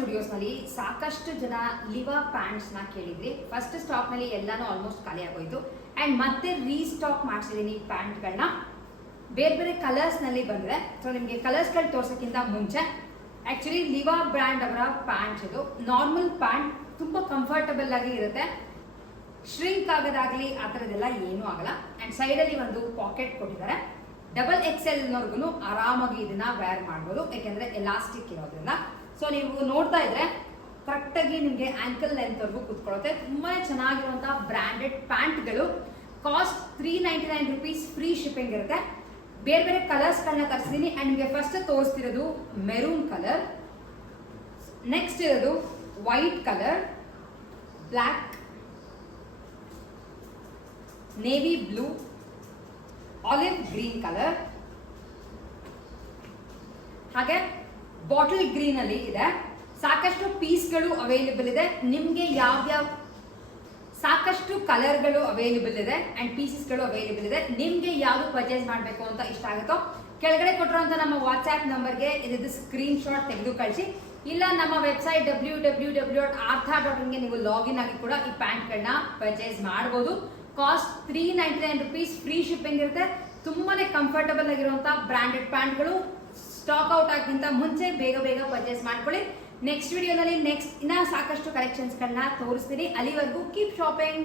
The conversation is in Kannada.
ವಿಡಿಯೋಸ್ನಲ್ಲಿ ಸಾಕಷ್ಟು ಜನ ಲಿವಾ ಪ್ಯಾಂಟ್ಸ್ನ ಕೇಳಿದ್ರಿ ಫಸ್ಟ್ ಸ್ಟಾಕ್ನಲ್ಲಿ ಎಲ್ಲಾನು ಆಲ್ಮೋಸ್ಟ್ ಖಾಲಿ ಆಗೋಯ್ತು. ಆ್ಯಂಡ್ ಮತ್ತೆ ರೀಸ್ಟಾಕ್ ಮಾಡಿಸಿದ್ದೀನಿ ಪ್ಯಾಂಟ್ಗಳನ್ನ. ಬೇರೆ ಬೇರೆ ಕಲರ್ಸ್ನಲ್ಲಿ ಬಂದರೆ ಸೊ ನಿಮಗೆ ಕಲರ್ಸ್ಗಳು ತೋರ್ಸೋಕ್ಕಿಂತ ಮುಂಚೆ ಆ್ಯಕ್ಚುಲಿ ಲಿವಾ ಬ್ರ್ಯಾಂಡ್ ಅವರ ಪ್ಯಾಂಟ್ಸ್ ಇದು. ನಾರ್ಮಲ್ ಪ್ಯಾಂಟ್ ತುಂಬ ಕಂಫರ್ಟಬಲ್ ಆಗಿ ಇರುತ್ತೆ. ಶ್ರಿಂಕ್ ಆಗೋದಾಗಲಿ ಆ ಥರದ್ದೆಲ್ಲ ಏನೂ ಆಗಲ್ಲ. ಆ್ಯಂಡ್ ಸೈಡಲ್ಲಿ ಒಂದು ಪಾಕೆಟ್ ಕೊಟ್ಟಿದ್ದಾರೆ. ಡಬಲ್ ಎಕ್ಸ್ ಎಲ್ನವ್ರಿಗೂ ಆರಾಮಾಗಿ ಇದನ್ನ ವೇರ್ ಮಾಡ್ಬೋದು. ಯಾಕೆಂದ್ರೆ ಎಲಾಸ್ಟಿಕ್ ಇರೋದ್ರಿಂದ. ಸೊ ನೀವು ನೋಡ್ತಾ ಇದ್ರೆ ಕರೆಕ್ಟಾಗಿ ನಿಮಗೆ ಆಂಕಲ್ ಲೆಂತ್ವರೆಗೂ ಕುತ್ಕೊಳ್ಳುತ್ತೆ. ತುಂಬಾ ಚೆನ್ನಾಗಿರುವಂತಹ branded ಪ್ಯಾಂಟ್ಗಳು. Cost three ninety nine rupees free shipping ಇರುತ್ತೆ. ಬೇರೆ ಬೇರೆ ಕಲರ್ಸ್ಗಳನ್ನ ತರಿಸಿದ್ದೀನಿ ಆ್ಯಂಡ್ ನಿಮಗೆ ಫಸ್ಟ್ ತೋರಿಸ್ತಿರೋದು ಮೆರೂನ್ ಕಲರ್ ನೆಕ್ಸ್ಟ್ ಇರೋದು white colour black navy blue olive green colour ಹಾಗೆ ಬಾಟಲ್ ಗ್ರೀನ್ ಅಲ್ಲಿ ಇದೆ. ಸಾಕಷ್ಟು ಪೀಸ್ಗಳು ಅವೈಲೇಬಲ್ ಇದೆ. ನಿಮಗೆ ಯಾವ್ಯಾವ ಸಾಕಷ್ಟು ಕಲರ್ಗಳು ಅವೈಲೇಬಲ್ ಇದೆ ಅಂಡ್ ಪೀಸಸ್ಗಳು ಅವೈಲೇಬಲ್ ಇದೆ. ನಿಮ್ಗೆ ಯಾವ್ದು ಪರ್ಚೇಸ್ ಮಾಡಬೇಕು ಅಂತ ಇಷ್ಟ ಆಗುತ್ತೋ, ಕೆಳಗಡೆ ಕೊಟ್ಟಿರುವಂತ ನಮ್ಮ ವಾಟ್ಸ್ಆಪ್ ನಂಬರ್ಗೆ ಇದ್ದು ಸ್ಕ್ರೀನ್ ಶಾಟ್ ತೆಗೆದು ಕಳಿಸಿ ಇಲ್ಲ, ನಮ್ಮ website W W W dot Artha dot ಇನ್ಗೆ ನೀವು ಲಾಗಿನ್ ಆಗಿ ಕೂಡ ಈ ಪ್ಯಾಂಟ್ಗಳನ್ನ ಪರ್ಚೇಸ್ ಮಾಡ್ಬೋದು. Cost three ninety nine rupees free shipping ಇರುತ್ತೆ. ತುಂಬಾನೇ ಕಂಫರ್ಟಬಲ್ ಆಗಿರುವಂತಹ ಬ್ರಾಂಡೆಡ್ ಪ್ಯಾಂಟ್ಗಳು ಸ್ಟಾಕ್ ಔಟ್ ಆಗಿಂತ ಮುಂಚೆ ಬೇಗ ಬೇಗ ಪರ್ಚೇಸ್ ಮಾಡ್ಕೊಳ್ಳಿ. ನೆಕ್ಸ್ಟ್ ವಿಡಿಯೋನಲ್ಲಿ ನೆಕ್ಸ್ಟ್ ಇನ್ನ ಸಾಕಷ್ಟು ಕಲೆಕ್ಷನ್ಸ್ಗಳನ್ನ ತೋರಿಸ್ತೀನಿ. ಅಲ್ಲಿವರೆಗೂ ಕೀಪ್ ಶಾಪಿಂಗ್